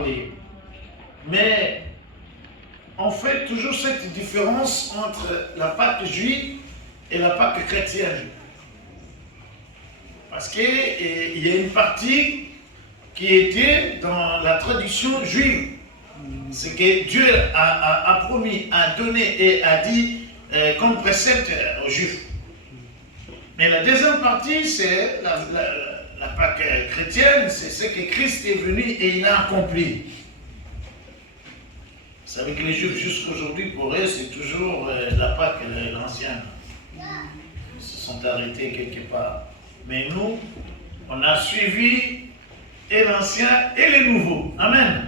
parler. Mais on fait toujours cette différence entre la Pâque juive et la Pâque chrétienne. Parce qu'il y a une partie qui était dans la tradition juive. C'est que Dieu a promis, a donné et a dit comme précepte aux Juifs. Mais la deuxième partie, c'est la Pâque chrétienne, c'est ce que Christ est venu et il a accompli. Vous savez que les Juifs, jusqu'aujourd'hui, pour eux, c'est toujours la Pâque, l'ancienne. Ils se sont arrêtés quelque part. Mais nous, on a suivi et l'ancien et le nouveau. Amen.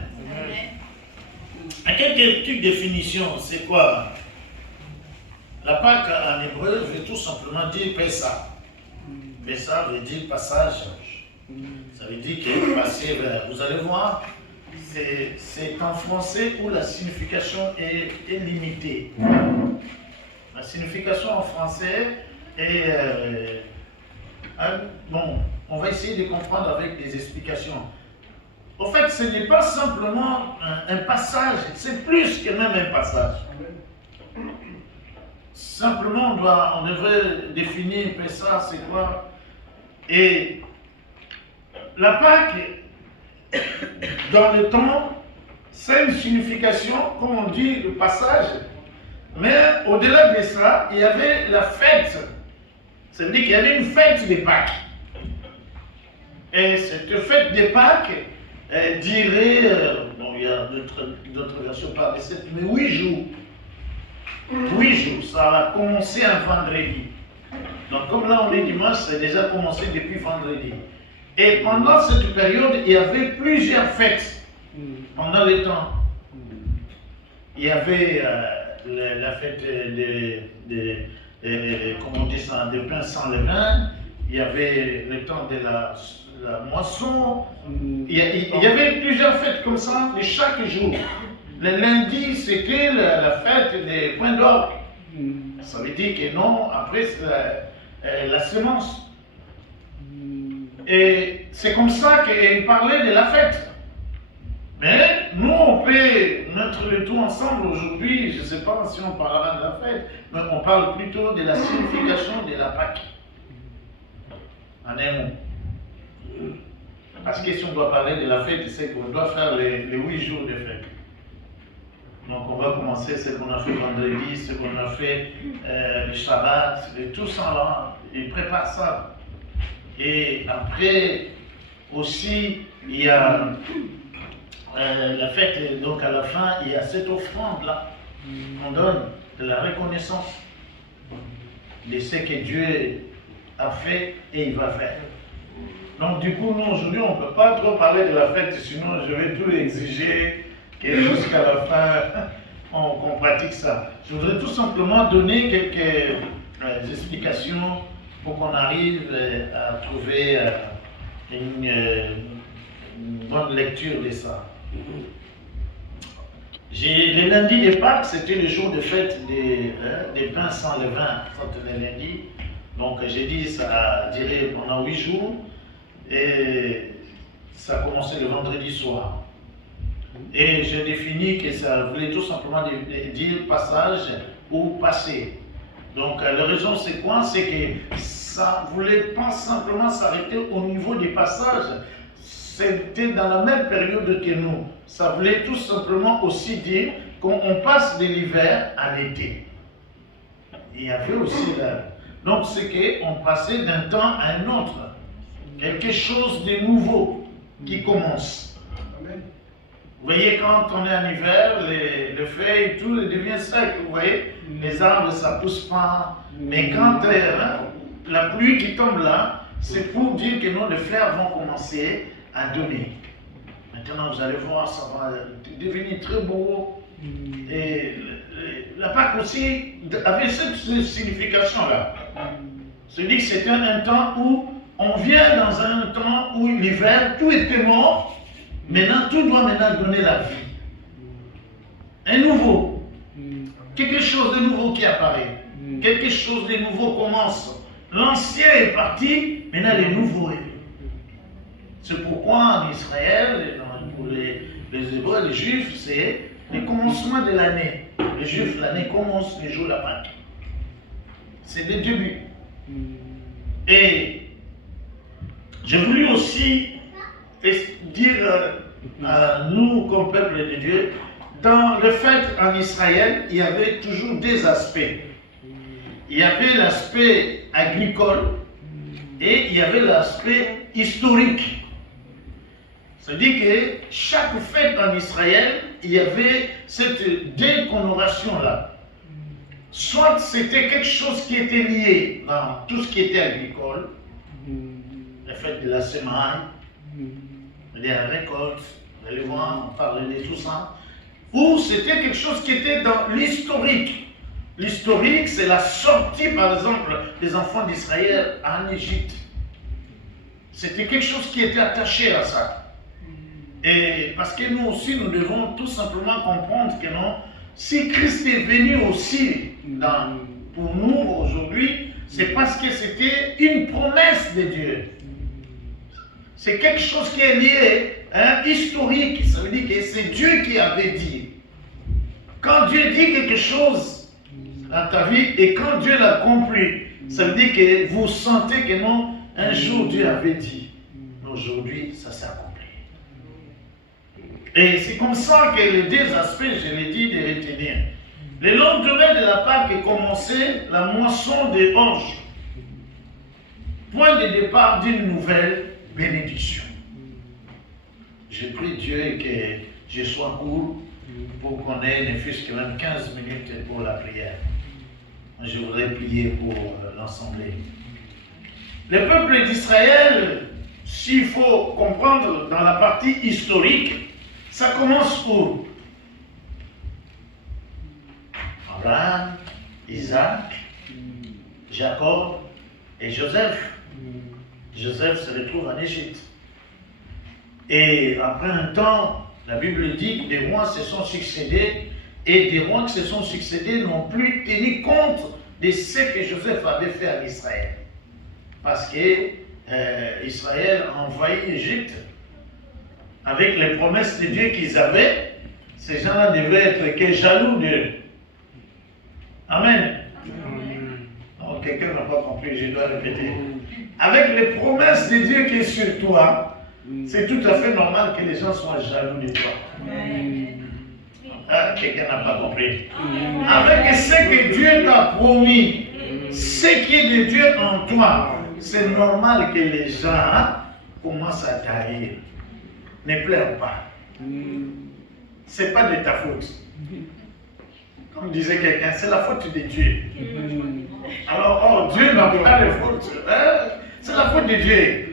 À quelques petites définitions, c'est quoi? La Pâque en hébreu veut tout simplement dire Pessa. Pessa veut dire passage. Ça veut dire qu'il est passé vers. Vous allez voir, c'est en français où la signification est limitée. La signification en français est. Bon, on va essayer de comprendre avec des explications. En fait, ce n'est pas simplement un passage, c'est plus que même un passage. Simplement, on devrait définir ça, c'est quoi. Et la Pâque, dans le temps, c'est une signification, comme on dit, le passage. Mais au-delà de ça, il y avait la fête. Ça veut dire qu'il y avait une fête des Pâques. Et cette fête des Pâques dirait, bon, il y a d'autres versions par les 7, mais 8 jours. 8 jours, ça a commencé un vendredi. Donc comme là on est dimanche, ça a déjà commencé depuis vendredi. Et pendant cette période, il y avait plusieurs fêtes. Pendant le temps. Il y avait la fête comment on dit ça, de pain sans levain. Il y avait le temps de la moisson. Il y avait plusieurs fêtes comme ça, de chaque jour. Le lundi, c'était la fête des points d'orgue. Ça veut dire que non, après, c'est la semence. Et c'est comme ça qu'il parlait de la fête. Mais nous, on peut mettre le tout ensemble aujourd'hui. Je ne sais pas si on parlera de la fête, mais on parle plutôt de la signification de la Pâque. En un mot. Parce que si on doit parler de la fête, c'est qu'on doit faire les 8 jours de fête. Donc on va commencer ce qu'on a fait vendredi, ce qu'on a fait le Shabbat, et tout ça là, il prépare ça. Et après aussi, il y a la fête, donc à la fin, il y a cette offrande là qu'on donne, de la reconnaissance de ce que Dieu a fait et il va faire. Donc du coup, nous aujourd'hui, on ne peut pas trop parler de la fête, sinon je vais tout exiger que jusqu'à la fin, on pratique ça. Je voudrais tout simplement donner quelques explications pour qu'on arrive à trouver une bonne lecture de ça. Le lundi de Pâques, c'était le jour de fête des pains sans levain, ça tenait lundi. Donc j'ai dit ça dirait pendant 8 jours et ça commençait le vendredi soir. Et j'ai défini que ça voulait tout simplement dire passage ou passé. Donc la raison c'est quoi? C'est que ça ne voulait pas simplement s'arrêter au niveau des passages. C'était dans la même période que nous. Ça voulait tout simplement aussi dire qu'on passe de l'hiver à l'été. Il y avait aussi là. Donc c'est qu'on passait d'un temps à un autre. Quelque chose de nouveau qui commence. Vous voyez, quand on est en hiver, les feuilles, tout devient sec. Vous voyez, les arbres, ça ne pousse pas. Mais quand la pluie qui tombe là, c'est pour dire que nous, les fleurs vont commencer à donner. Maintenant, vous allez voir, ça va devenir très beau. Et la Pâque aussi avait cette signification-là. C'est-à-dire que c'était un temps où on vient dans un temps où l'hiver, tout était mort. Maintenant, tout doit maintenant donner la vie. Un nouveau. Quelque chose de nouveau qui apparaît. Quelque chose de nouveau commence. L'ancien est parti, maintenant le nouveau est venu. C'est pourquoi en Israël, pour les Hébreux, les Juifs, c'est le commencement de l'année. Les Juifs, l'année commence le jour de la Pâque. C'est le début. Et j'ai voulu aussi dire à nous, comme peuple de Dieu, dans le fait en Israël, il y avait toujours deux aspects. Il y avait l'aspect agricole et il y avait l'aspect historique. C'est-à-dire que chaque fête en Israël, il y avait cette déconnotation-là. Soit c'était quelque chose qui était lié dans tout ce qui était agricole, la fête de la semaine, la récolte, les vents, on parlait de tout ça, ou c'était quelque chose qui était dans l'historique. L'historique, c'est la sortie, par exemple, des enfants d'Israël en Égypte. C'était quelque chose qui était attaché à ça. Et parce que nous aussi, nous devons tout simplement comprendre que non, si Christ est venu aussi pour nous aujourd'hui, c'est parce que c'était une promesse de Dieu. C'est quelque chose qui est lié, historique. Ça veut dire que c'est Dieu qui avait dit. Quand Dieu dit quelque chose dans ta vie et quand Dieu l'accomplit, ça veut dire que vous sentez que non, un jour Dieu avait dit. Mais aujourd'hui, ça s'est accompli. Et c'est comme ça que les deux aspects, je l'ai dit, de retenir. Le lendemain de la Pâque est commencé la moisson des orges. Point de départ d'une nouvelle bénédiction. J'ai pris Dieu que je sois court pour qu'on ait ne fût-ce que même 15 minutes pour la prière. Je voudrais prier pour l'Assemblée. Le peuple d'Israël, s'il faut comprendre dans la partie historique, ça commence où? Abraham, Isaac, Jacob et Joseph. Joseph se retrouve en Égypte. Et après un temps, la Bible dit que des rois se sont succédés et des rois qui se sont succédés n'ont plus tenu compte de ce que Joseph avait fait à Israël. Parce que Israël a envahi l'Égypte avec les promesses de Dieu qu'ils avaient. Ces gens-là devaient être que jaloux d'eux. Amen. Donc quelqu'un n'a pas compris, je dois répéter. Avec les promesses de Dieu qui est sur toi, c'est tout à fait normal que les gens soient jaloux de toi. Ah, quelqu'un n'a pas compris. Avec ce que Dieu t'a promis, ce qui est de Dieu en toi, c'est normal que les gens commencent à t'haïr. Ne pleure pas. Ce n'est pas de ta faute. Comme disait quelqu'un, c'est la faute de Dieu. Alors, oh, Dieu n'a pas de faute. C'est la faute de Dieu.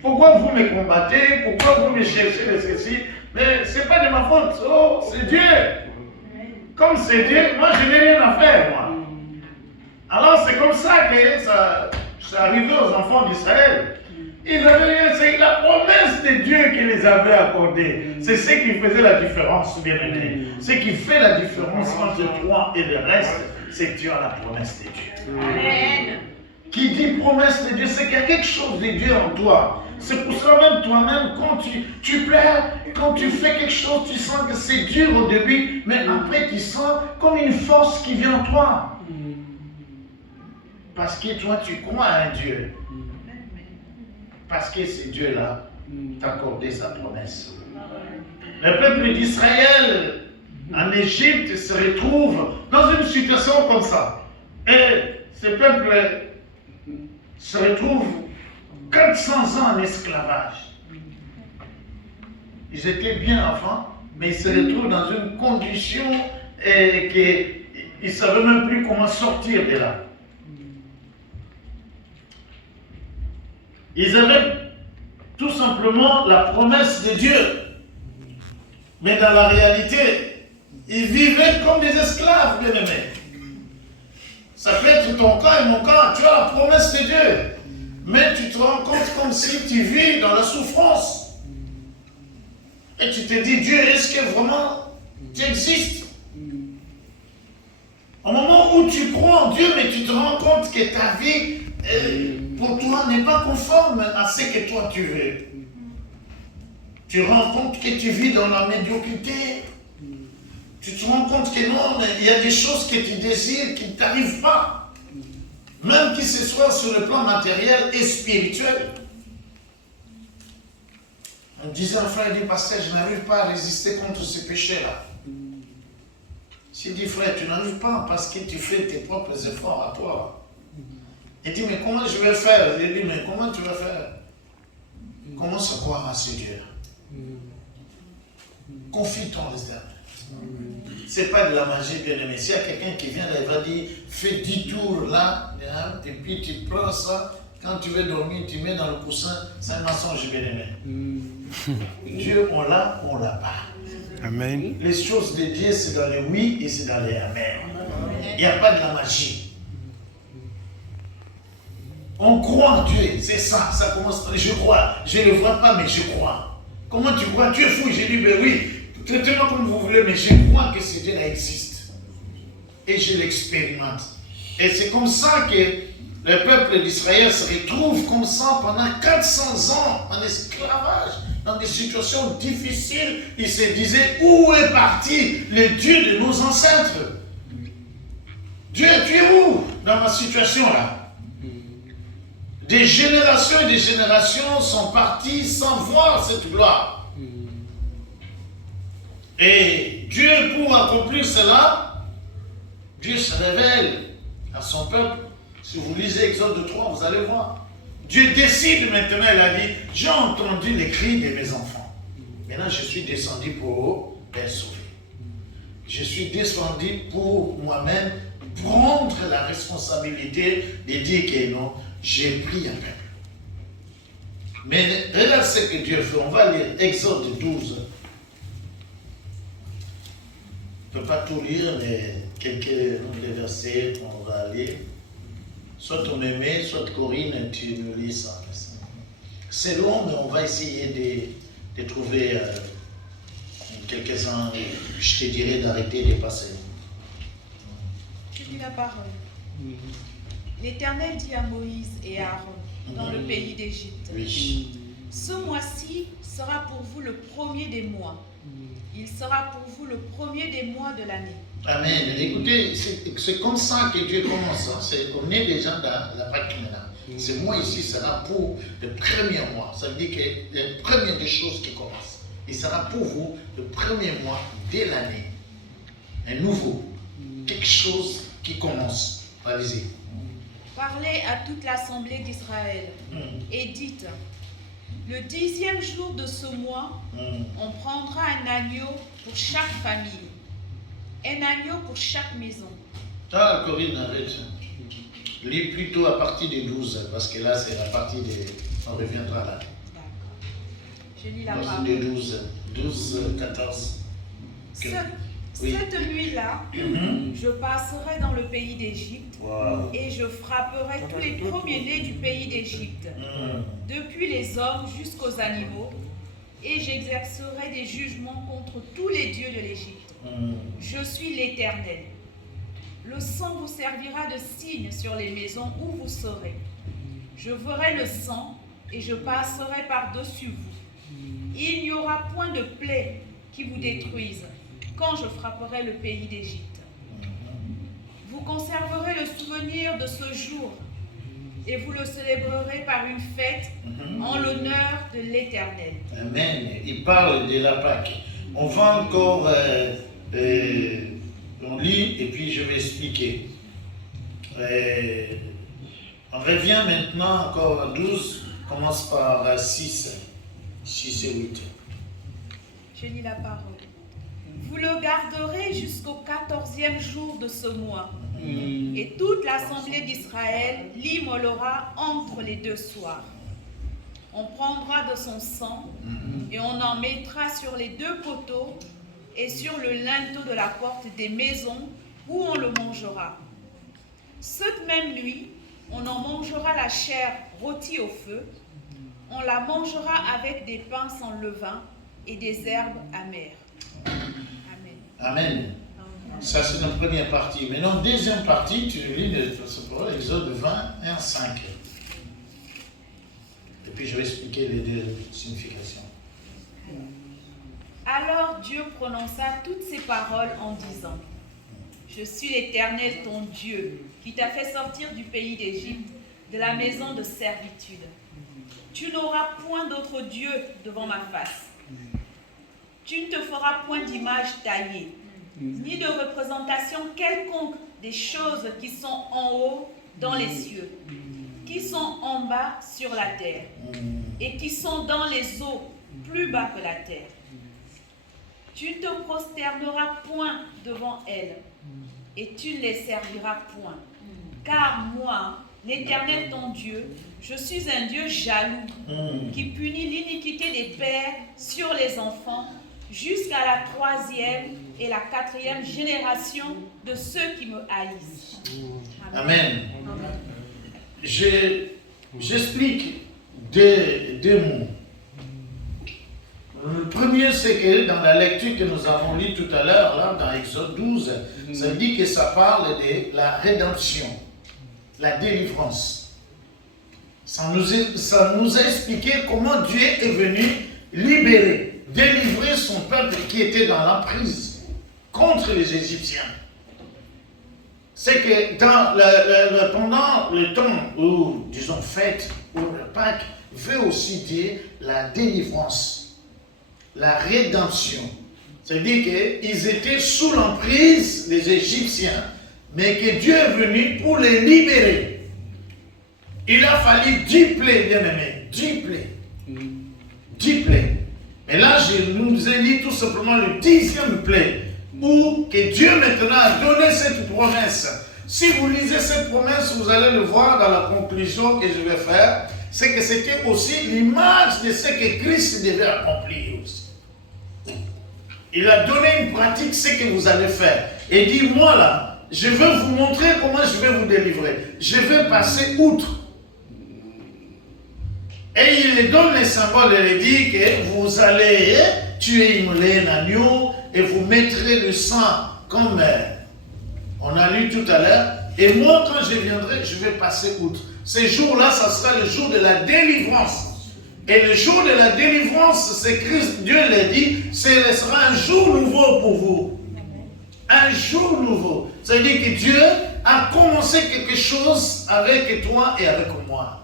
Pourquoi vous me combattez? Pourquoi vous me cherchez de ceci? Mais ce n'est pas de ma faute. Oh, c'est Dieu. Comme c'est Dieu, moi je n'ai rien à faire, moi. Alors c'est comme ça que ça arrivé aux enfants d'Israël. Ils avaient rien, c'est la promesse de Dieu qui les avait accordée. C'est ce qui faisait la différence, bien aimé. Ce qui fait la différence entre toi et le reste, c'est que tu as la promesse de Dieu. Amen. Qui dit promesse de Dieu, c'est qu'il y a quelque chose de Dieu en toi. C'est pour ça même toi-même, quand tu pleures, quand tu fais quelque chose, tu sens que c'est dur au début, mais après tu sens comme une force qui vient en toi. Parce que toi, tu crois à un Dieu. Parce que ce Dieu-là t'a accordé sa promesse. Le peuple d'Israël en Égypte se retrouve dans une situation comme ça. Et ce peuple se retrouve 400 ans en esclavage. Ils étaient bien enfants, mais ils se retrouvent dans une condition qu'ils ne savaient même plus comment sortir de là. Ils avaient tout simplement la promesse de Dieu. Mais dans la réalité, ils vivaient comme des esclaves, bien aimés. Ça peut être ton cas et mon cas. Tu as la promesse de Dieu. Mais tu te rends compte comme si tu vis dans la souffrance. Et tu te dis, Dieu, est-ce que vraiment tu existes? Au moment où tu crois en Dieu, mais tu te rends compte que ta vie, pour toi, n'est pas conforme à ce que toi tu veux. Tu rends compte que tu vis dans la médiocrité. Tu te rends compte que non, mais il y a des choses que tu désires qui ne t'arrivent pas. Même que ce soit sur le plan matériel et spirituel. On disait un frère, il dit, pasteur, je n'arrive pas à résister contre ce péché-là. J'ai dit, frère, tu n'arrives pas parce que tu fais tes propres efforts à toi. Il dit, mais comment je vais faire? J'ai dit, mais comment tu vas faire? Commence à croire à ce Dieu. Confie-toi en l'Éternel. Ce n'est pas de la magie, bien aimé. S'il y a quelqu'un qui vient, il va dire, fais 10 tours là, et puis tu prends ça. Quand tu veux dormir, tu mets dans le coussin. C'est un mensonge, bien aimé. Dieu, on l'a ou on l'a pas. Amen. Les choses de Dieu, c'est dans les oui et c'est dans les amen. Il n'y a pas de la magie. On croit en Dieu, c'est ça, ça commence. Je crois, je ne le vois pas, mais je crois. Comment tu crois? Tu es fou. J'ai dit, ben oui, traitez-moi comme vous voulez, mais je crois que ce Dieu-là existe. Et je l'expérimente. Et c'est comme ça que le peuple d'Israël se retrouve comme ça pendant 400 ans en esclavage, dans des situations difficiles. Ils se disaient, où est parti le Dieu de nos ancêtres? Dieu, tu es où dans ma situation là? Des générations et des générations sont parties sans voir cette gloire. Et Dieu, pour accomplir cela, Dieu se révèle à son peuple. Si vous lisez Exode 3, vous allez voir. Dieu décide maintenant, il a dit, j'ai entendu les cris de mes enfants. Maintenant, je suis descendu pour les sauver. Je suis descendu pour moi-même prendre la responsabilité de dire que non, j'ai pris un peuple. Mais regarde ce que Dieu fait. On va lire Exode 12. Je ne peux pas tout lire, mais quelques versets qu'on va lire. Soit on m'aimait, soit Corinne, tu me lis ça. C'est long, mais on va essayer de trouver quelques-uns. Je te dirais d'arrêter de passer. Je lis la parole. L'Éternel dit à Moïse et à Aaron dans le pays d'Égypte. Oui. Ce mois-ci sera pour vous le premier des mois. Il sera pour vous le premier des mois de l'année. Amen. Écoutez, c'est comme ça que Dieu commence. Hein. On est déjà dans la Pâque maintenant. Ce mois ici sera pour le premier mois. Ça veut dire que la première des choses qui commence. Il sera pour vous le premier mois de l'année. Un nouveau. Quelque chose qui commence. Allez-y. Parlez à toute l'assemblée d'Israël et dites, le 10e jour de ce mois, on prendra un agneau pour chaque famille, un agneau pour chaque maison. Ah, Corinne, arrête. Lis plutôt à partir des 12, parce que là, c'est la partie des... On reviendra là. D'accord. Je lis la Partie parole. des 12, 14. Cette nuit-là, je passerai dans le pays d'Égypte et je frapperai tous les premiers-nés du pays d'Égypte, depuis les hommes jusqu'aux animaux, et j'exercerai des jugements contre tous les dieux de l'Égypte. Je suis l'Éternel. Le sang vous servira de signe sur les maisons où vous serez. Je verrai le sang et je passerai par-dessus vous. Il n'y aura point de plaie qui vous détruise quand je frapperai le pays d'Égypte. Vous conserverez le souvenir de ce jour et vous le célébrerez par une fête en l'honneur de l'Éternel. Amen. Il parle de la Pâque. On va encore, on lit et puis je vais expliquer. On revient maintenant encore à 12, commence par 6 et 8. Je lis la parole. Vous le garderez jusqu'au 14e jour de ce mois, et toute l'assemblée d'Israël l'immolera entre les deux soirs. On prendra de son sang et on en mettra sur les deux poteaux et sur le linteau de la porte des maisons où on le mangera. Cette même nuit, on en mangera la chair rôtie au feu. On la mangera avec des pains sans levain et des herbes amères. Amen. Amen. Ça, c'est la première partie. Maintenant, deuxième partie, tu lis l'Exode 20, 1, 5. Et puis, je vais expliquer les deux significations. Alors Dieu prononça toutes ces paroles en disant, « Je suis l'Éternel ton Dieu, qui t'a fait sortir du pays d'Égypte, de la maison de servitude. Tu n'auras point d'autre Dieu devant ma face. Tu ne te feras point d'image taillée, ni de représentation quelconque des choses qui sont en haut dans les cieux, qui sont en bas sur la terre, et qui sont dans les eaux plus bas que la terre. Tu ne te prosterneras point devant elles, et tu ne les serviras point. Car moi, l'Éternel ton Dieu, je suis un Dieu jaloux, qui punit l'iniquité des pères sur les enfants, jusqu'à la 3e et la 4e génération de ceux qui me haïssent. » Amen. J'explique deux mots. Le premier, c'est que dans la lecture que nous avons lue tout à l'heure, là, dans Exode 12, ça dit que ça parle de la rédemption, la délivrance. Ça nous a expliqué comment Dieu est venu libérer, délivrer son peuple qui était dans l'emprise contre les Égyptiens. C'est que pendant le temps où, disons, fête, ou le Pâques, veut aussi dire la délivrance, la rédemption. C'est-à-dire qu'ils étaient sous l'emprise des Égyptiens, mais que Dieu est venu pour les libérer. Il a fallu 10 plaies, bien-aimés, 10 plaies. 10 plaies. Et là, je nous ai dit tout simplement le 10e plaie, où que Dieu maintenant a donné cette promesse. Si vous lisez cette promesse, vous allez le voir dans la conclusion que je vais faire, c'est que c'était aussi l'image de ce que Christ devait accomplir aussi. Il a donné une pratique, ce que vous allez faire. Et dit, moi là, je vais vous montrer comment je vais vous délivrer. Je vais passer outre. Et il donne les symboles, il dit que vous allez tuer, immoler un agneau et vous mettrez le sang comme on a lu tout à l'heure. Et moi, quand je viendrai, je vais passer outre. Ce jour-là, ça sera le jour de la délivrance. Et le jour de la délivrance, c'est Christ, Dieu l'a dit, ce sera un jour nouveau pour vous. Un jour nouveau. C'est-à-dire que Dieu a commencé quelque chose avec toi et avec moi.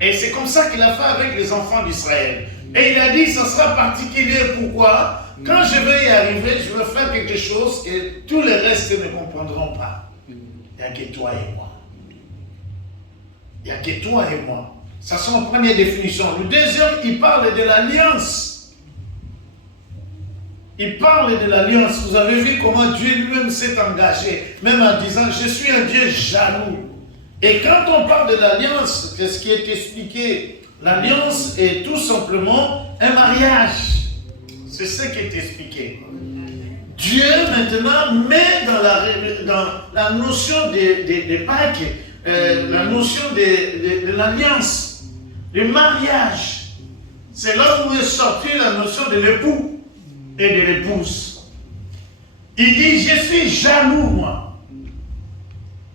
Et c'est comme ça qu'il a fait avec les enfants d'Israël. Et il a dit, ça sera particulier. Pourquoi? Quand je vais y arriver, je vais faire quelque chose que tous les restes ne comprendront pas. Il n'y a que toi et moi. Il n'y a que toi et moi. Ça, c'est la première définition. Le deuxième, il parle de l'alliance. Il parle de l'alliance. Vous avez vu comment Dieu lui-même s'est engagé, même en disant, je suis un Dieu jaloux. Et quand on parle de l'alliance, qu'est-ce qui est expliqué? L'alliance est tout simplement un mariage. C'est ce qui est expliqué. Dieu maintenant met dans la notion de Pâques, la notion de l'alliance, le mariage. C'est là où est sortie la notion de l'époux et de l'épouse. Il dit, je suis jaloux, moi.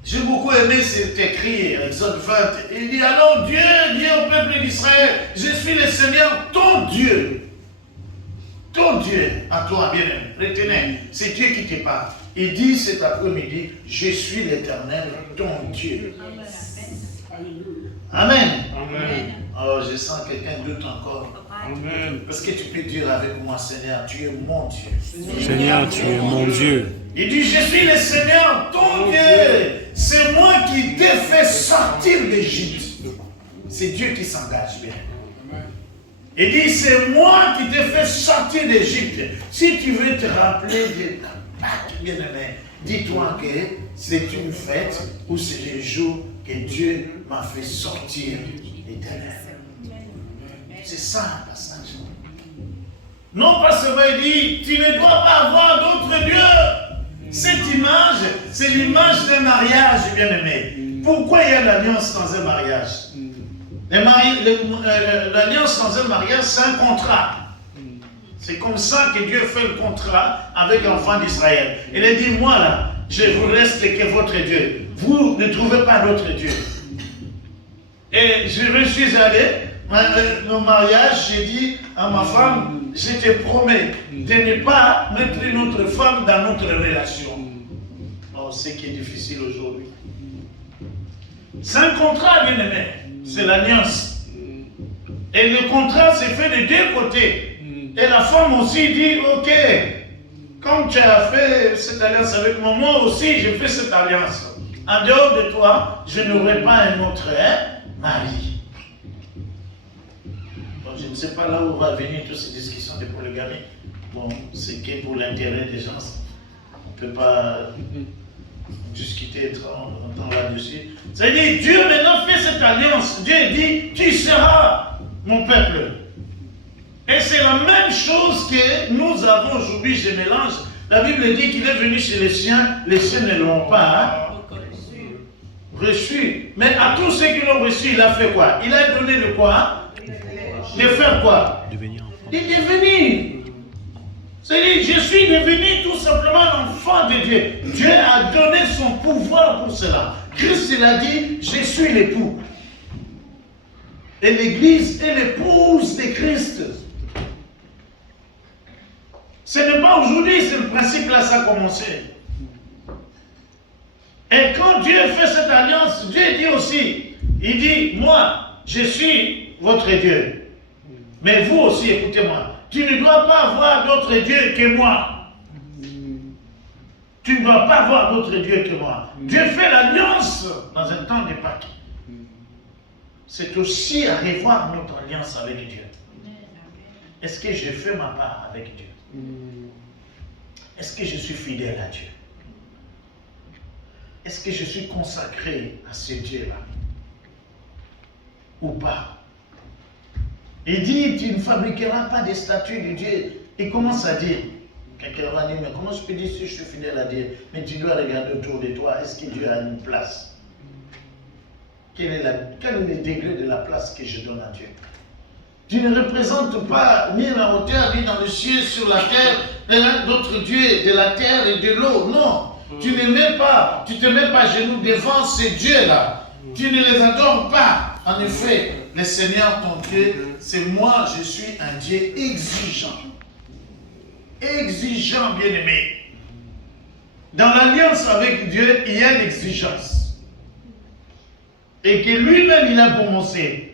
J'ai beaucoup aimé cet écrit, Exode 20. Il dit, alors Dieu dit au peuple d'Israël, je suis le Seigneur, ton Dieu. Ton Dieu, à toi, bien-aimé, retenez, c'est Dieu qui te parle. Il dit cet après-midi, je suis l'Éternel, ton Dieu. Amen. Amen. Oh, je sens quelqu'un d'autre encore. Amen. Parce que tu peux dire avec moi, Seigneur, tu es mon Dieu. Seigneur, tu es mon Dieu. Il dit, je suis le Seigneur, ton Dieu. C'est moi qui t'ai fait sortir d'Égypte. C'est Dieu qui s'engage bien. Il dit, c'est moi qui t'ai fait sortir d'Égypte. Si tu veux te rappeler de ta Pâques, bien-aimé, dis-toi que c'est une fête où c'est le jour que Dieu m'a fait sortir d'Éternel. C'est ça un passage. Non pas seulement il dit, tu ne dois pas avoir d'autre Dieu. Cette image, c'est l'image d'un mariage, bien-aimé. Pourquoi il y a l'alliance dans un mariage? L'alliance dans un mariage, c'est un contrat. C'est comme ça que Dieu fait le contrat avec l'enfant d'Israël. Il a dit, moi là, je vous reste que votre Dieu. Vous ne trouvez pas d'autre Dieu. Et je suis allé, mon mariage, j'ai dit à ma femme, je te promets de ne pas mettre une autre femme dans notre relation. Oh, ce qui est difficile aujourd'hui. C'est un contrat, bien aimé. C'est l'alliance. Et le contrat se fait de deux côtés. Et la femme aussi dit, ok, comme tu as fait cette alliance avec moi, moi aussi je fais cette alliance. En dehors de toi, je n'aurai pas un autre mari. Donc, je ne sais pas là où va venir toutes ces discussions de polygamie. Bon, c'est que pour l'intérêt des gens, on ne peut pas discuter trop longtemps là-dessus. C'est-à-dire, Dieu maintenant fait cette alliance. Dieu dit, tu seras mon peuple. Et c'est la même chose que nous avons aujourd'hui, je mélange. La Bible dit qu'il est venu chez les siens ne l'ont pas reçu. Mais à tous ceux qui l'ont reçu, il a fait quoi? Il a donné le quoi? De faire quoi? Devenir enfant. De devenir. C'est-à-dire, je suis devenu tout simplement l'enfant de Dieu. Dieu a donné son pouvoir pour cela. Christ, il a dit, je suis l'époux. Et l'Église est l'épouse de Christ. Ce n'est pas aujourd'hui, c'est le principe là, ça a commencé. Et quand Dieu fait cette alliance, Dieu dit aussi, il dit, moi, je suis votre Dieu. Mais vous aussi, écoutez-moi, tu ne dois pas avoir d'autre Dieu que moi. Tu ne dois pas avoir d'autre Dieu que moi. Dieu fait l'alliance dans un temps de Pâques. C'est aussi à revoir notre alliance avec Dieu. Est-ce que je fais ma part avec Dieu? Est-ce que je suis fidèle à Dieu? Est-ce que je suis consacré à ce Dieu-là? Ou pas? Il dit, tu ne fabriqueras pas des statues de Dieu. Il commence à dire, quelqu'un va dire, mais comment je peux dire si je suis fidèle à Dieu? Mais tu dois regarder autour de toi, est-ce que Dieu a une place? Quel est le degré de la place que je donne à Dieu? Tu ne représentes pas ni la hauteur, ni dans le ciel, sur la terre, d'autres dieux, de la terre et de l'eau. Non, tu ne mets pas, tu ne te mets pas genoux devant ces dieux-là. Tu ne les adores pas. En effet, le Seigneur, ton Dieu, c'est moi, je suis un Dieu exigeant. Exigeant, bien-aimé. Dans l'alliance avec Dieu, il y a l'exigence. Et que lui-même, il a commencé.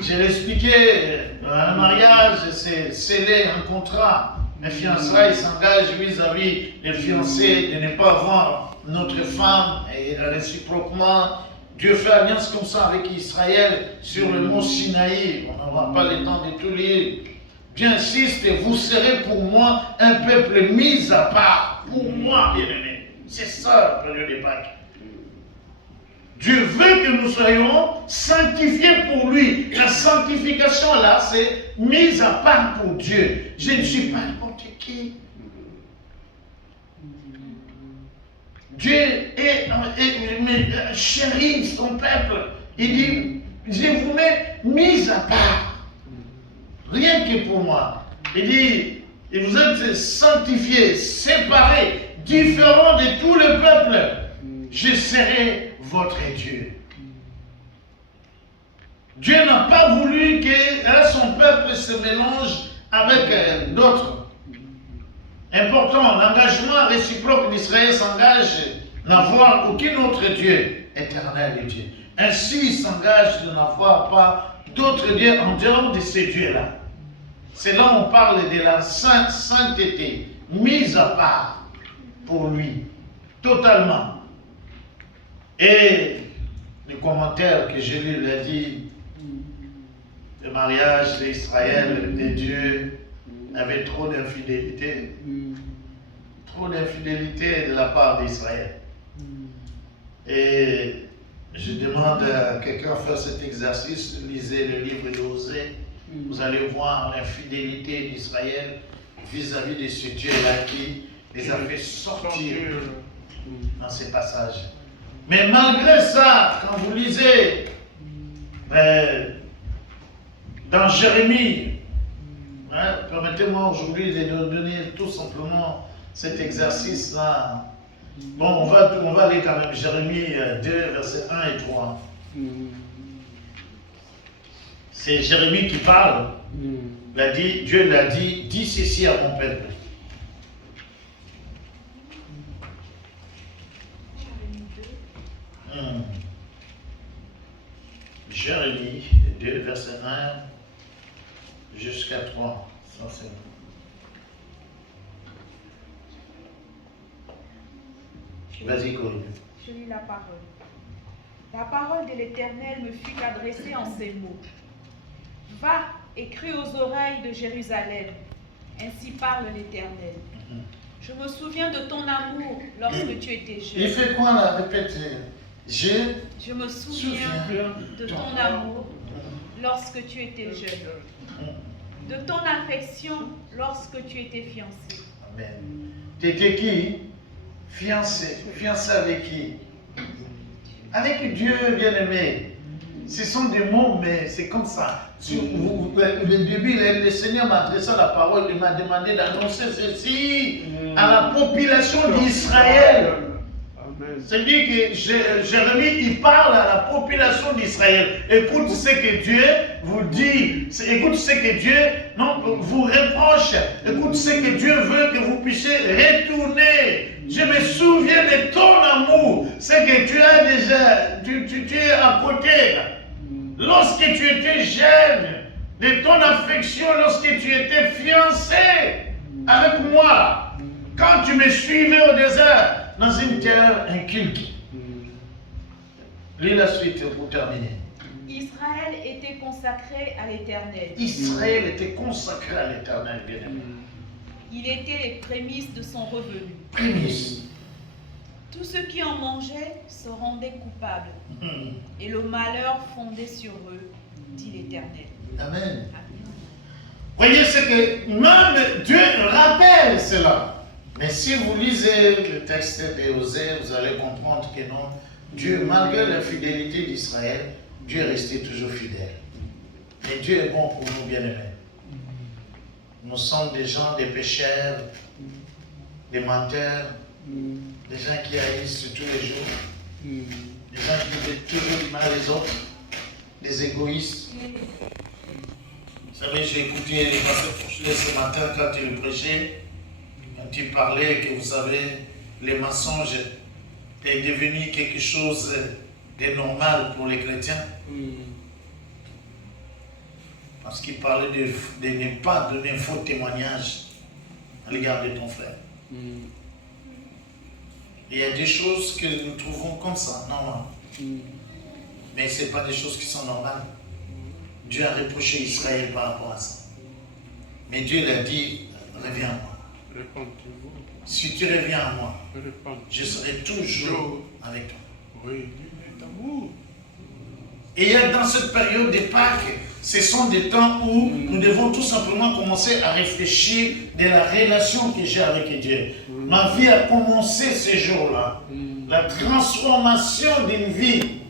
Je l'expliquais, un mariage, c'est sceller un contrat. Un fiançailles s'engage vis-à-vis des fiancés de ne pas avoir notre femme et réciproquement. Dieu fait alliance comme ça avec Israël sur le mont Sinaï. On n'aura pas le temps de tout lire. Dieu insiste, vous serez pour moi un peuple mis à part. Pour moi, bien-aimé. C'est ça la période des Pâques. Dieu veut que nous soyons sanctifiés pour lui. La sanctification là, c'est mise à part pour Dieu. Je ne suis pas n'importe qui. Dieu chérit son peuple. Il dit, je vous mets mise à part. Rien que pour moi. Il dit, et vous êtes sanctifiés, séparés, différents de tout le peuple. Je serai votre Dieu. Dieu n'a pas voulu que son peuple se mélange avec d'autres. Important, l'engagement réciproque d'Israël s'engage à n'avoir aucun autre Dieu, éternel et Dieu. Ainsi, il s'engage de n'avoir pas d'autres dieux en dehors de ces dieux-là. C'est là où on parle de la sainteté, mise à part pour lui, totalement. Et le commentaire que j'ai lu l'a dit, le mariage d'Israël et Dieu avait trop d'infidélité. Trop d'infidélité de la part d'Israël. Et je demande à quelqu'un de faire cet exercice, lisez le livre d'Osée. Vous allez voir l'infidélité d'Israël vis-à-vis de ce Dieu-là qui les a fait sortir dans ces passages. Mais malgré ça, quand vous lisez dans Jérémie, permettez-moi aujourd'hui de nous donner tout simplement cet exercice-là. Bon, on va aller quand même Jérémie 2, versets 1 et 3. C'est Jérémie qui parle. Dieu l'a dit, dis ceci à mon peuple. Jérémie 2, verset 1 jusqu'à 3. Ça, c'est... Vas-y, Corinne. Je lis la parole. La parole de l'Éternel me fut adressée en ces mots. Va et crie aux oreilles de Jérusalem. Ainsi parle l'Éternel. Je me souviens de ton amour lorsque tu étais jeune. Il fait quoi là? Répète. Je me souviens de ton amour lorsque tu étais jeune. De ton affection lorsque tu étais fiancé. Amen. Tu étais qui? Fiancé. Fiancé avec qui? Avec Dieu, bien-aimé. Ce sont des mots, mais c'est comme ça. Le début, le Seigneur m'a adressé la parole, il m'a demandé d'annoncer ceci à la population d'Israël. C'est-à-dire que Jérémie, il parle à la population d'Israël. Écoute ce que Dieu vous dit. Écoute ce que Dieu vous reproche. Écoute ce que Dieu veut que vous puissiez retourner. Je me souviens de ton amour. C'est que tu as déjà, tu es à côté. Lorsque tu étais jeune, de ton affection, lorsque tu étais fiancé avec moi, quand tu me suivais au désert, dans une terre inculte. Lis la suite pour terminer. Israël était consacré à l'Éternel. Israël était consacré à l'Éternel, bien aimé. Il était les prémices de son revenu. Prémices. Tous ceux qui en mangeaient se rendaient coupables. Et le malheur fondait sur eux, dit l'Éternel. Amen. Voyez, c'est que même Dieu rappelle cela. Mais si vous lisez le texte d'Osée, vous allez comprendre que non, Dieu, malgré la fidélité d'Israël, Dieu est resté toujours fidèle. Et Dieu est bon pour nous, bien-aimés. Nous sommes des gens, des pécheurs, des menteurs, des gens qui haïssent tous les jours, des gens qui veulent toujours du mal aux autres, des égoïstes. Vous savez, j'ai écouté les pasteurs Fouchelet ce matin quand il prêchait. Quand il parlait que vous savez, les mensonges est devenu quelque chose de normal pour les chrétiens. Parce qu'il parlait de ne pas donner un faux témoignage à l'égard de ton frère. Il y a des choses que nous trouvons comme ça, normales. Mais ce n'est pas des choses qui sont normales. Dieu a reproché Israël par rapport à ça. Mais Dieu l'a dit, reviens à moi. Si tu reviens à moi, je serai toujours avec toi. Et il y a dans cette période de Pâques, ce sont des temps où nous devons tout simplement commencer à réfléchir de la relation que j'ai avec Dieu. Ma vie a commencé ces jours-là. La transformation d'une vie,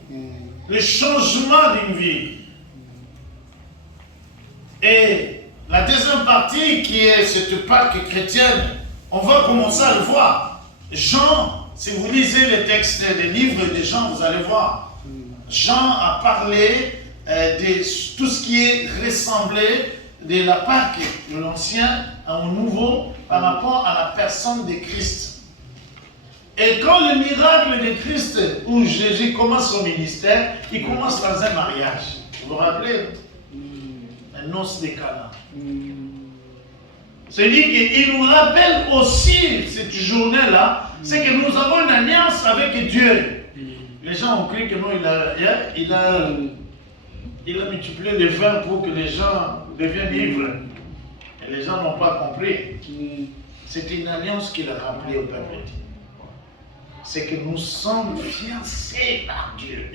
le changement d'une vie. Et la deuxième partie qui est cette Pâques chrétienne, on va commencer à le voir. Jean, si vous lisez les textes, les livres de Jean, vous allez voir. Jean a parlé de tout ce qui est ressemblé de la Pâques de l'Ancien au Nouveau par rapport à la personne de Christ. Et quand le miracle de Christ, où Jésus commence son ministère, il commence dans un mariage. Vous vous rappelez? Un noce de Cana. C'est-à-dire qu'il nous rappelle aussi cette journée-là, c'est que nous avons une alliance avec Dieu. Les gens ont cru que non, il a multiplié les vins pour que les gens deviennent ivres. Et les gens n'ont pas compris. C'est une alliance qu'il a rappelée au peuple. C'est que nous sommes fiancés par Dieu.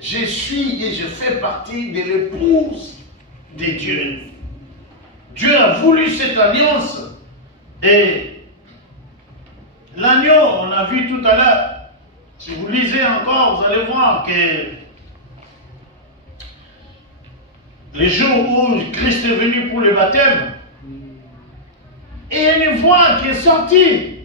Je suis et je fais partie de l'épouse de Dieu. Dieu a voulu cette alliance. Et l'agneau, on a vu tout à l'heure, si vous lisez encore, vous allez voir que les jours où Christ est venu pour le baptême, et il y a une voix qui est sortie.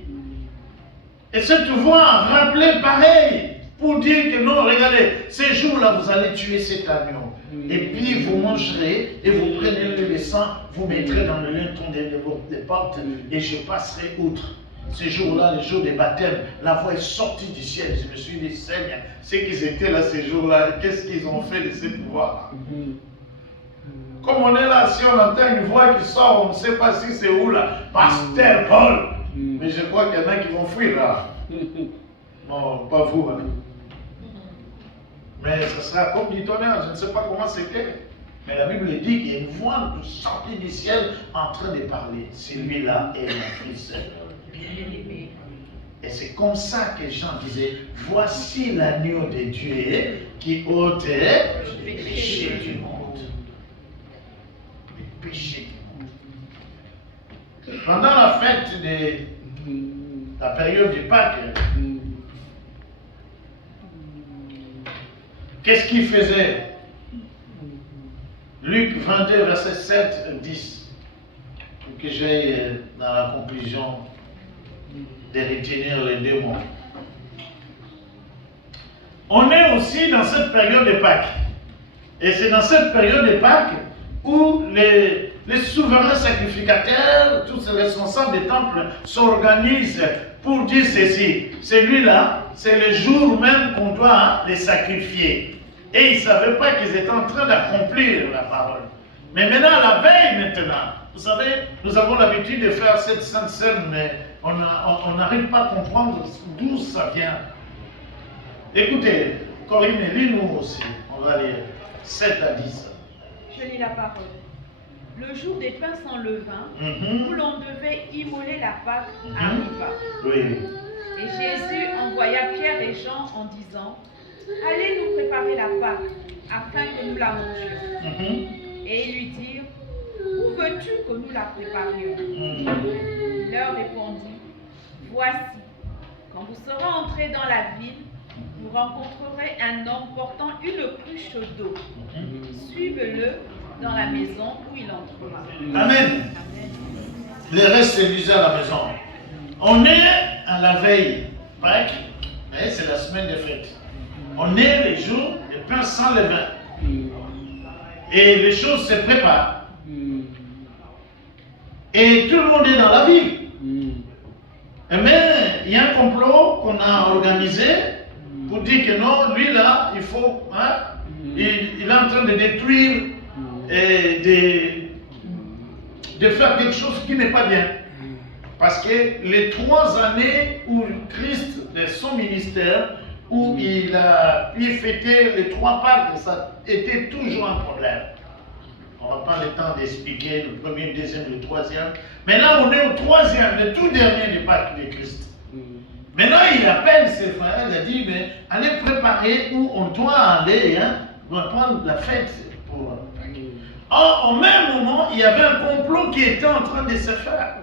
Et cette voix rappelait pareil, pour dire que non, regardez, ces jours-là, vous allez tuer cet agneau. Et puis vous mangerez et vous prenez le sang, vous mettrez dans le linteau des portes et je passerai outre. Ce jour-là, le jour des baptêmes, la voix est sortie du ciel. Je me suis dit, Seigneur, ceux qui étaient là ce jour-là, qu'est-ce qu'ils ont fait de ce pouvoir? Comme on est là, si on entend une voix qui sort, on ne sait pas si c'est où là, Pasteur Paul. Mais je crois qu'il y en a qui vont fuir là. Non, pas vous. Hein. Mais ce sera comme du tonnerre, je ne sais pas comment c'était. Mais la Bible dit qu'il y a une voix sortie du ciel en train de parler. Celui-là est mon fils. Et c'est comme ça que Jean disait, voici l'agneau de Dieu qui ôte les péchés du monde. Les péchés du monde. Pendant la fête de la période de Pâques, qu'est-ce qu'il faisait? Luc 22, verset 7, 10. Pour que j'aille dans la conclusion de retenir les deux mots. On est aussi dans cette période de Pâques. Et c'est dans cette période de Pâques où les souverains sacrificateurs, tous les responsables des temples s'organisent pour dire ceci. Celui-là, c'est le jour même qu'on doit les sacrifier. Et ils ne savaient pas qu'ils étaient en train d'accomplir la parole. Mais maintenant, la veille maintenant, vous savez, nous avons l'habitude de faire cette sainte scène, mais on n'arrive pas à comprendre d'où ça vient. Écoutez, Corinne, lis-nous aussi. On va lire 7 à 10. Je lis la parole. Le jour des pains sans levain, où l'on devait immoler la Pâque, arriva. Oui. Et Jésus envoya Pierre et Jean en disant, allez nous préparer la Pâque, afin que nous la mangions. Et ils lui dirent, où veux-tu que nous la préparions? Il leur répondit, voici, quand vous serez entrés dans la ville, vous rencontrerez un homme portant une cruche d'eau. Suivez-le dans la maison où il entrera. Amen. Amen. Le reste, c'est lisé à la maison. On est à la veille Pâques, mais c'est la semaine des fêtes. On est les jours de pain sans levain. Et les choses se préparent. Et tout le monde est dans la ville. Mais il y a un complot qu'on a organisé pour dire que non, lui là, il faut, hein, il est en train de détruire et de faire quelque chose qui n'est pas bien. Parce que les 3 années où Christ, de son ministère, où il a pu fêter les 3 Pâques, ça était toujours un problème. On n'a pas le temps d'expliquer le premier, le deuxième, le troisième. Mais là, on est au 3e, le tout dernier du Pâques de Christ. Maintenant, il appelle ses frères, il a dit, mais allez préparer où on doit aller, hein, on va prendre la fête. Or, au même moment, il y avait un complot qui était en train de se faire.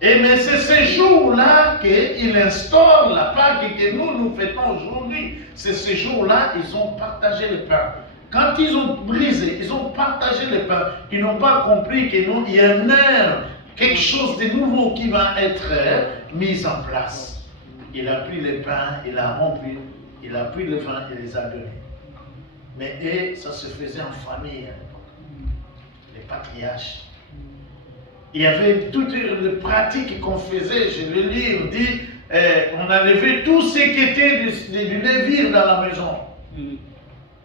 Et mais c'est ce jour-là qu'il instaure la Pâque et que nous fêtons aujourd'hui. C'est ce jour-là ils ont partagé le pain. Quand ils ont brisé, ils ont partagé le pain, ils n'ont pas compris qu'il y a un air, quelque chose de nouveau qui va être mis en place. Il a pris le pain, il a rempli, il a pris le vin et les a donnés. Mais ça se faisait en famille, les patriarches. Il y avait toutes les pratiques qu'on faisait, je le lis, on dit, on enlevait tout ce qui était du lévir dans la maison.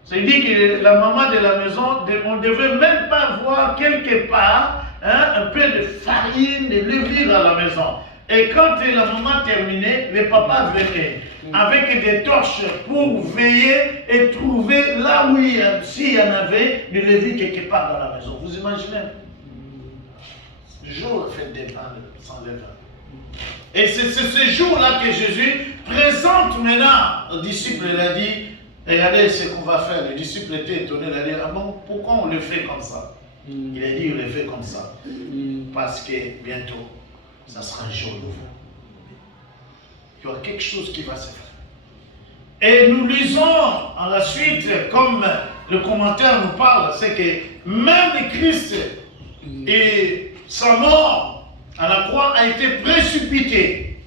C'est-à-dire que la maman de la maison, on ne devait même pas voir quelque part un peu de farine, de lévir à la maison. Et quand la maman terminait, le papa venait avec des torches pour veiller et trouver là où s'il y en avait du lévir quelque part dans la maison. Vous imaginez? Le jour de fête des pains sans levain. Et c'est ce jour-là que Jésus présente maintenant aux disciples. Il a dit, regardez ce qu'on va faire. Les disciples étaient étonnés. Il a dit, ah bon, pourquoi on le fait comme ça? Il a dit, on le fait comme ça. Parce que bientôt, ça sera un jour nouveau. Il y aura quelque chose qui va se faire. Et nous lisons à la suite, comme le commentaire nous parle, c'est que même Christ et sa mort à la croix a été précipitée.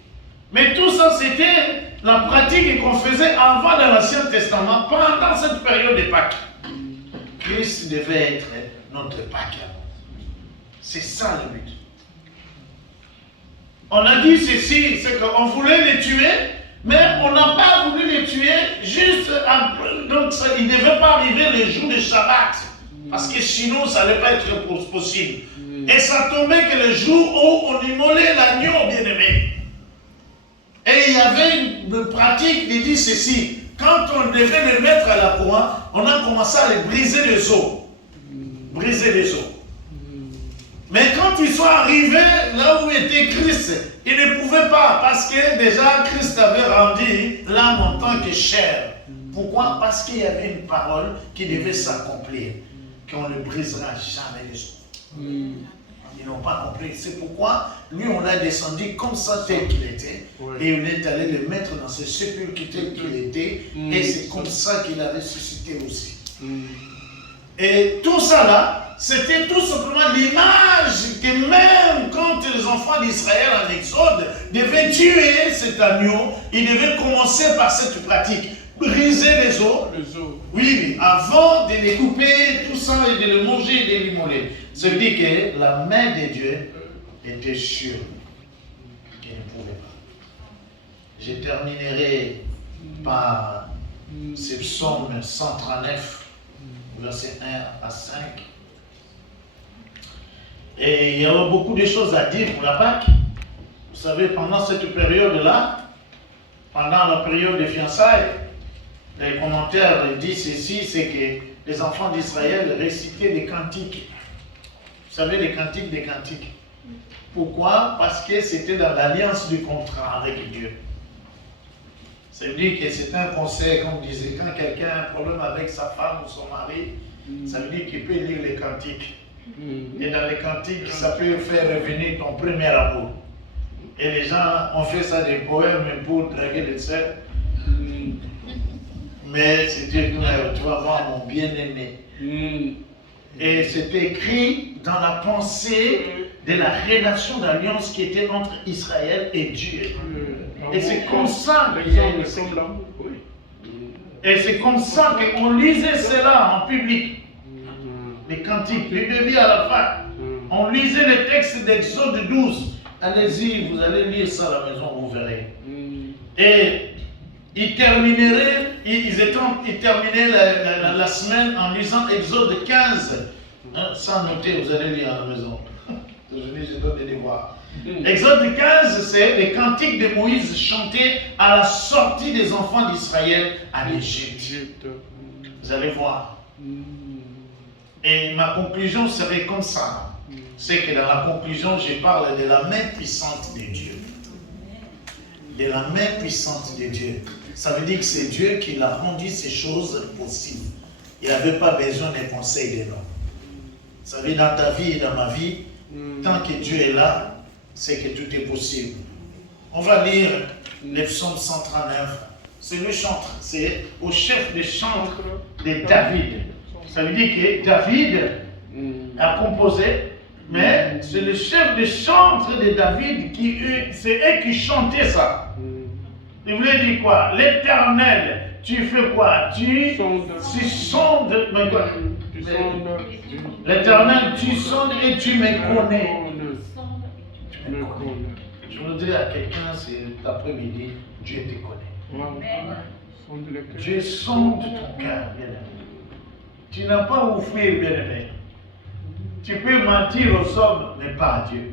Mais tout ça, c'était la pratique qu'on faisait avant dans l'Ancien Testament, pendant cette période de Pâques. Christ devait être notre Pâques. C'est ça le but. On a dit ceci, c'est qu'on voulait les tuer, mais on n'a pas voulu les tuer juste après. Donc ça, il ne devait pas arriver le jour de Shabbat, parce que sinon ça n'allait pas être possible. Et ça tombait que le jour où on immolait l'agneau, bien-aimé. Et il y avait une pratique qui dit ceci. Quand on devait le mettre à la croix, on a commencé à les briser les os. Briser les os. Mais quand ils sont arrivés là où était Christ, ils ne pouvaient pas, parce que déjà Christ avait rendu l'âme en tant que chair. Pourquoi? Parce qu'il y avait une parole qui devait s'accomplir, qu'on ne brisera jamais les os. Ils n'ont pas compris. C'est pourquoi lui, on l'a descendu comme ça tel qu'il était, et on est allé le mettre dans ce sépulcre tel qu'il était, et c'est comme ça qu'il a ressuscité aussi. Et tout ça là, c'était tout simplement l'image que même quand les enfants d'Israël en Exode devaient tuer cet agneau, ils devaient commencer par cette pratique. Briser les os. Oui, avant de les couper, tout ça, et de le manger et de l'immoler. Ça veut dire que la main de Dieu était sûre qu'il ne pouvait pas. Je terminerai par ce psaume 139, verset 1 à 5. Et il y avait beaucoup de choses à dire pour la Pâque. Vous savez, pendant cette période-là, pendant la période de fiançailles, les commentaires disent ceci, c'est que les enfants d'Israël récitaient des cantiques. Vous savez, les cantiques des cantiques. Pourquoi? Parce que c'était dans l'alliance du contrat avec Dieu. Ça veut dire que c'est un conseil, comme on disait, quand quelqu'un a un problème avec sa femme ou son mari, ça veut dire qu'il peut lire les cantiques. Et dans les cantiques, ça peut faire revenir ton premier amour. Et les gens ont fait ça des poèmes pour draguer les sœurs. Mais c'était, tu vas voir mon bien-aimé. Et c'était écrit dans la pensée de la relation d'alliance qui était entre Israël et Dieu. Et c'est comme ça et c'est comme ça qu'on lisait cela en public. Les cantiques, les débits à la fin. On lisait les textes d'Exode 12. Allez-y, vous allez lire ça à la maison, vous verrez. Et ils terminaient la semaine en lisant Exode 15. Sans noter, vous allez lire à la maison. Je donne des devoirs. Exode 15, c'est les cantiques de Moïse chantés à la sortie des enfants d'Israël à l'Égypte. Vous allez voir. Et ma conclusion serait comme ça. C'est que dans la conclusion, je parle de la main puissante de Dieu. De la main puissante de Dieu. Ça veut dire que c'est Dieu qui a rendu ces choses possibles. Il n'avait pas besoin des conseils des hommes. Vous savez, dans ta vie et dans ma vie, tant que Dieu est là, c'est que tout est possible. On va lire le psaume 139. C'est le chantre, c'est au chef des chantres de David. Ça veut dire que David a composé, mais c'est le chef des chantres de David c'est eux qui chantaient ça. Il voulait dire quoi? L'Éternel, tu fais quoi? Tu sondes. L'Éternel, tu sondes et tu me connais. Je voudrais à quelqu'un cet après-midi, Dieu te connaît. Dieu sonde ton cœur, bien-aimé. Tu n'as pas où fuir, bien-aimé. Tu peux mentir aux hommes, mais pas à Dieu.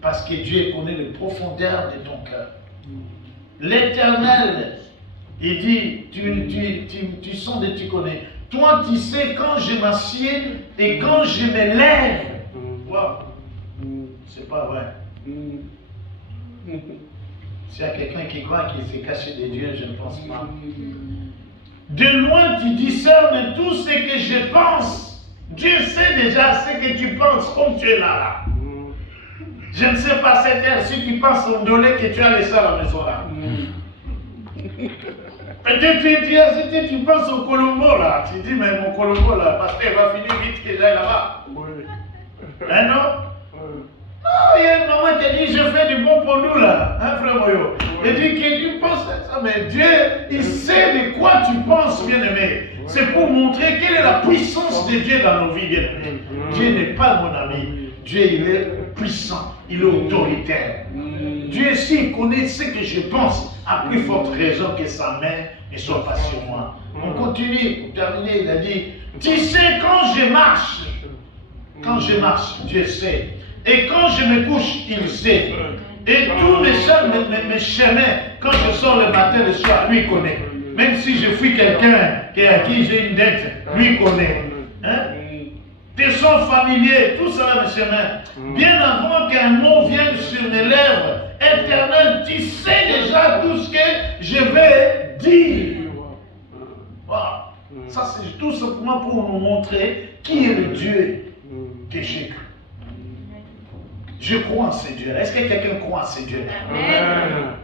Parce que Dieu connaît les profondeurs de ton cœur. L'Éternel, il dit, tu sondes et tu connais. Toi, tu sais quand je m'assieds et quand je me lève. Wow. C'est pas vrai. S'il y a quelqu'un qui croit qu'il s'est caché de Dieu, je ne pense pas. De loin, tu discernes tout ce que je pense. Dieu sait déjà ce que tu penses comme tu es là. Je ne sais pas cette heure si tu penses au donné que tu as laissé à la maison là. Peut-être tu penses au Colombo là. Tu dis, mais mon Colombo là, parce qu'il va finir vite que j'aille là-bas. Hein, non? Non, il y a un moment qui a dit, je fais du bon pour nous là, hein, frère Moyo. Il dit que tu penses à ça, mais Dieu, il sait de quoi tu penses, bien-aimé. C'est pour montrer quelle est la puissance de Dieu dans nos vies, bien-aimés. Dieu n'est pas mon ami. Dieu, il est puissant. Il est autoritaire. Dieu, s'il connaît ce que je pense, a plus forte raison que sa main ne soit pas sur moi. On continue, pour terminer, il a dit, tu sais, quand je marche, Dieu sait. Et quand je me couche, il sait. Et tous mes chemins, quand je sors le matin, le soir, lui connaît. Même si je fuis quelqu'un à qui j'ai une dette, lui connaît. Hein? Tes sons familiers, tout cela, mes chemins. Bien avant qu'un mot vienne sur mes lèvres, Éternel, tu sais déjà tout ce que je vais dire. Voilà. Ça, c'est tout simplement pour nous montrer qui est le Dieu que j'ai cru. Je crois en ces dieux. Est-ce que quelqu'un croit en ces dieux?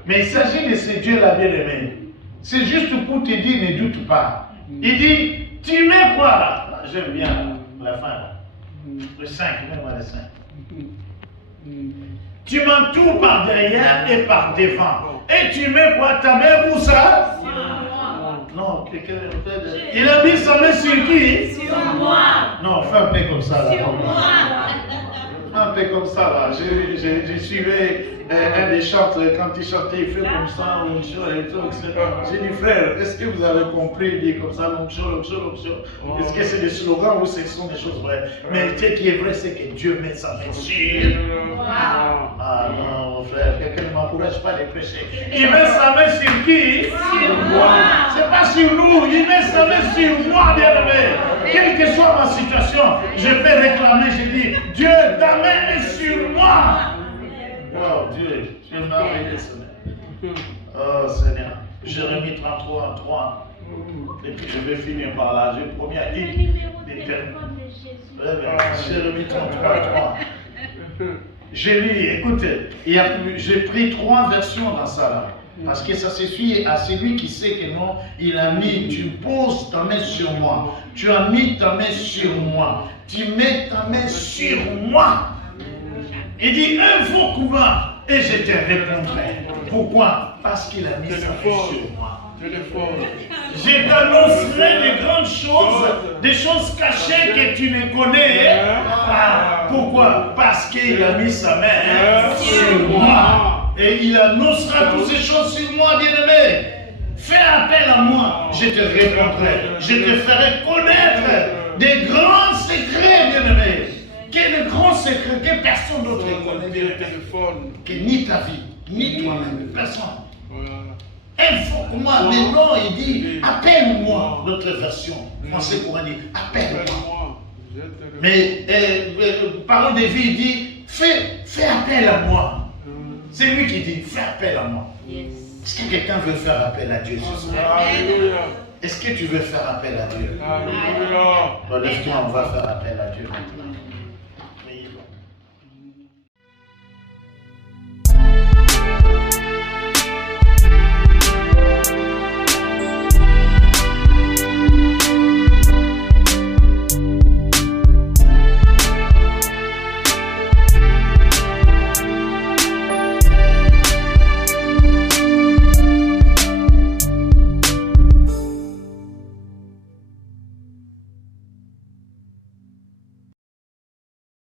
Mais il s'agit de ces dieux-là, bien aimés. C'est juste pour te dire, ne doute pas. Il dit, tu mets quoi là? J'aime bien la fin là. Le 5, mets-moi le 5. Tu m'entoures par derrière et par devant. Et tu mets quoi? Ta main où ça? Sur moi. Non, quelqu'un. Il a mis sa main sur qui? Sur moi. Non, fais un peu comme ça là. Sur moi. Un peu comme ça là. Je suivais un des chanteurs, quand il chantait, il fait comme ça, une chose et tout. J'ai dit, frère, est-ce que vous avez compris? Il dit comme ça, l'onction, l'onction, l'onction. Est-ce que c'est des slogans ou ce sont des choses vraies? Mais ce qui est vrai, c'est que Dieu met sa main sur. Ah non, mon frère, quelqu'un ne m'encourage pas à les prêcher. Il met sa main sur qui? Sur moi. C'est pas sur nous, il met sa main sur moi, bien-aimé. Quelle que soit ma situation, je peux réclamer, je dis, Dieu, ta main est sur moi. Oh Dieu, tu es merveilleux, Seigneur. Oh Seigneur, Jérémie 33, 3. Et puis je vais finir par là. J'ai promis à Le dire numéro de des téléphone de Jésus. Jérémie 33, 3. J'ai lu, écoutez, j'ai pris 3 versions dans ça là. Parce que ça se suit à celui qui sait que non, il a mis, tu poses ta main sur moi. Tu as mis ta main sur moi. Tu mets ta main sur moi. Il dit, invoque-moi et je te répondrai. Pourquoi? Parce qu'il a mis sa main sur moi. Je t'annoncerai de grandes choses, des choses cachées que tu ne connais pas. Pourquoi? Parce qu'il a mis sa main sur moi. Et il annoncera toutes ces choses sur moi, bien-aimé. Fais appel à moi, je te répondrai. Je te ferai connaître des grands secrets, bien-aimé. Quel grand secret que personne d'autre ne connaît, que ni ta vie, ni toi-même, personne. Invoque-moi, mais non, il dit, appelle-moi, notre version. Français courant dit, appelle-moi. Mais parlant de vie, il dit, fais appel à moi. C'est lui qui dit, fais appel à moi. Est-ce que quelqu'un veut faire appel à Dieu ce soir? Est-ce que tu veux faire appel à Dieu? Lève-toi, on va faire appel à Dieu maintenant.